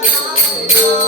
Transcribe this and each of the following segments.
안녕하세요.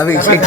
అవి అభిషేక.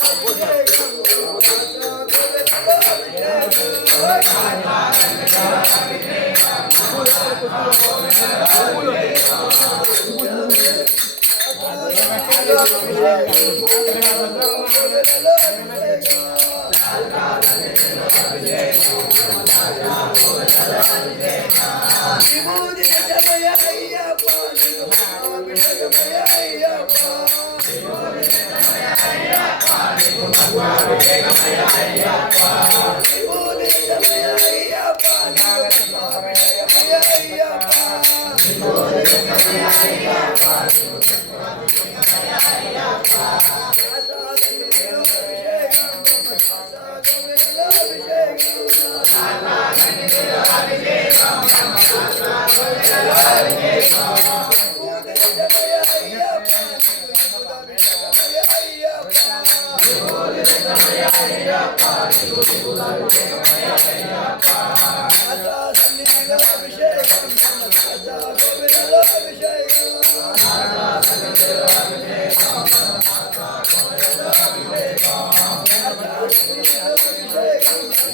Hallelujah. Yeah.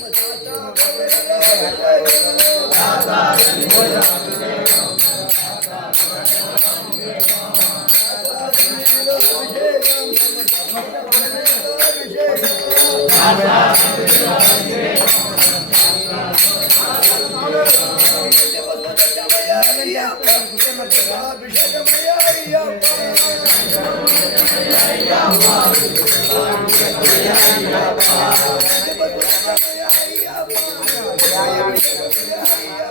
Yeah. Yeah, yeah, yeah.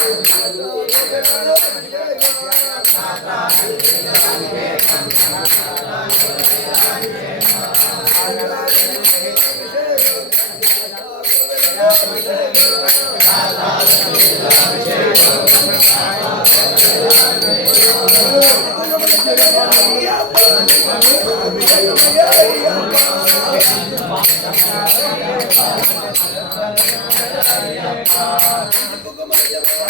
Come on, come on.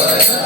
Lord.